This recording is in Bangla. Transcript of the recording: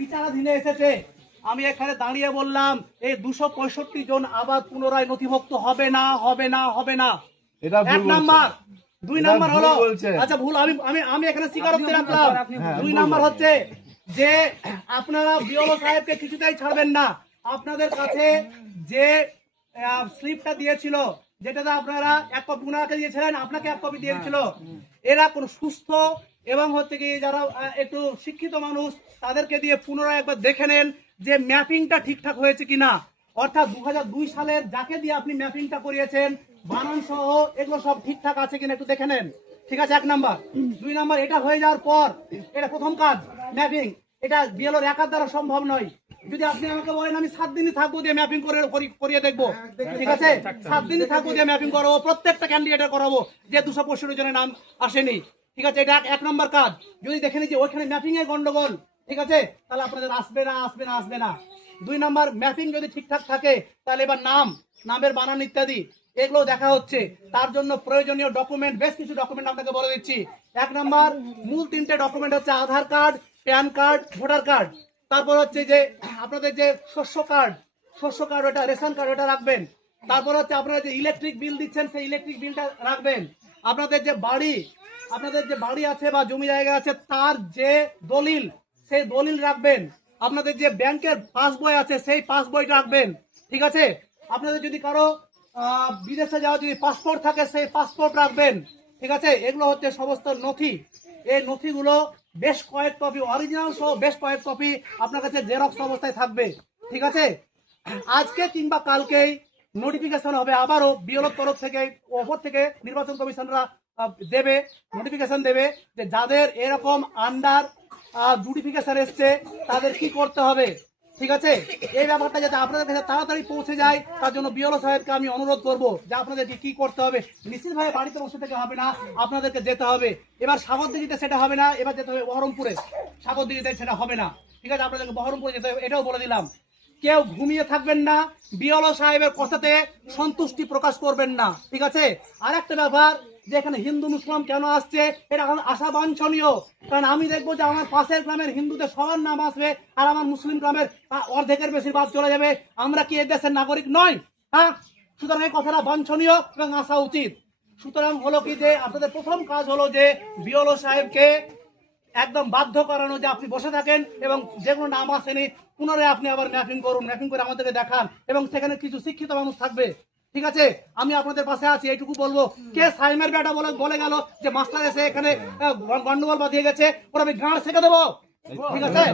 বিচারাধীনে এসেছে। আমি এখানে দাঁড়িয়ে বললাম এই 265 জন আবার পুনরায় নথিভুক্ত হবে না, হবে না, হবে না। এক নাম্বার। 2 নাম্বার হলো, আচ্ছা ভুল, আমি এখানে স্বীকারোক্তি রাখলাম। 2 নাম্বার হচ্ছে যে আপনারা বিওলো সাহেবকে কিছুতেই ছাড়বেন না। আপনাদের কাছে যে স্লিপটা দিয়েছিল, যেটাতে আপনারা এক কপি উনাকে দিয়েছিলেন, আপনাকে এক কপি দিয়েছিল, এরা কোন সুস্থ এবং হচ্ছে কি যারা একটু শিক্ষিত মানুষ তাদেরকে দিয়ে পুনরায় একবার দেখে নেন যে ম্যাপিংটা ঠিকঠাক হয়েছে কিনা। অর্থাৎ 2002 সালের যাকে দিয়ে আপনি ম্যাপিংটা করিয়েছেন বানান সহ এগুলো সব ঠিকঠাক আছে কিনা একটু দেখে নেন। ঠিক আছে, 1 নাম্বার। 2 নাম্বার, এটা হয়ে যাওয়ার পর এটা প্রথম কাজ ম্যাপিং, এটা বিএলওর একার দ্বারা সম্ভব নয়। যদি আপনি আমাকে বলেন আমি 7 দিনই থাকবো দিয়ে ম্যাপিং করিয়ে দেখবো, ঠিক আছে, 7 দিনই থাকবো দিয়ে ম্যাপিং করাবো, প্রত্যেকটা ক্যান্ডিডেটের করাবো যে 265 জনের নাম আসেনি। ঠিক আছে, এটা 1 নম্বর কাজ। যদি দেখে নি যে ওইখানে ম্যাপিং এর গন্ডগোল, ঠিক আছে, তাহলে আপনাদের আসবে না। 2 নম্বর, ম্যাপিং যদি ঠিকঠাক থাকে তাহলে এবার নামের বানান ইত্যাদি এগুলো দেখা হচ্ছে। তার জন্য প্রয়োজনীয় ডকুমেন্ট, বেশ কিছু ডকুমেন্ট আপনাকে বলে দিচ্ছি। 1 নম্বর, মূল 3টে ডকুমেন্ট হচ্ছে Aadhaar card, PAN card, voter card. তারপর হচ্ছে যে আপনাদের যে শস্য কার্ড, ওটা রেশন কার্ড, ওটা রাখবেন। তারপর হচ্ছে আপনারা যে ইলেকট্রিক বিল দিচ্ছেন সেই ইলেকট্রিক বিলটা রাখবেন। আপনাদের যে বাড়ি আছে বা জমি জায়গা আছে তার যে দলিল, সেই দলিল রাখবেন। আপনাদের যে ব্যাংকের পাসবই আছে সেই পাসবইটা রাখবেন। ঠিক আছে, আপনাদের যদি কারো বিদেশে যাওয়া যদি পাসপোর্ট থাকে সেই পাসপোর্ট রাখবেন। ঠিক আছে, এগুলো হচ্ছে সমস্ত নথি। এই নথিগুলো বেশ কয়েক কপি, অরিজিনাল সহ বেশ কয়েক কপি আপনার কাছে জেরক্স অবস্থায় থাকবে। ঠিক আছে, আজকে কিংবা কালকেই নোটিফিকেশন হবে, আবারও বিএলওর তরফ থেকে, ওপর থেকে নির্বাচন কমিশনরা নোটিফিকেশন দেবে যে যাদের এরকম আন্ডার জুডিফিকেশন এসছে তাদের কি করতে হবে। ঠিক আছে, এই ব্যাপারটা যাতে আপনাদের কাছে তাড়াতাড়ি পৌঁছে যায় তার জন্য বিএলও সাহেবকে আমি অনুরোধ করবো যে আপনাদেরকে কি করতে হবে। নিশ্চিতভাবে বাড়িতে বসে থেকে হবে না, আপনাদেরকে যেতে হবে। এবার সাগরদিঘিতে সেটা হবে না, এবার যেতে হবে বহরমপুরে। সাগরদিঘিতে সেটা হবে না। ঠিক আছে, আপনাদেরকে বহরমপুরে যেতে হবে, এটাও বলে দিলাম। কেউ ঘুমিয়ে থাকবেন না, বিএলও সাহেবের কথাতে সন্তুষ্টি প্রকাশ করবেন না। ঠিক আছে, আর একটা ব্যাপার যে এখানে হিন্দু মুসলিম কেন আসছে এটা এখন আসা বাঞ্ছনীয়। কারণ আমি দেখবো যে আমার পাশের গ্রামের হিন্দুদের সবার নাম আসবে আর আমার মুসলিম গ্রামের অর্ধেকের বেশি বাদ চলে যাবে। আমরা কি এই দেশের নাগরিক নয়? হ্যাঁ, সুতরাং এই কথাটা বাঞ্ছনীয় এবং আসা উচিত। সুতরাং হলো কি যে আপনাদের প্রথম কাজ হলো যে বিএলও সাহেবকে একদম বাধ্য করানো যে আপনি বসে থাকেন এবং যেগুলো নাম আসেনি পুনরায় আপনি আবার ম্যাপিং করুন, ম্যাপিং করে আমাদেরকে দেখান এবং সেখানে কিছু শিক্ষিত মানুষ থাকবে। ঠিক আছে, আমি আপনাদের পাশে আছি, এইটুকু বলবো। কে সাইমের বেটা বলে গেল যে মাস্টার এসে এখানে গন্ডগোল বাঁধিয়ে গেছে, ওরা আমি গাঁড় শেখে দেবো। ঠিক আছে।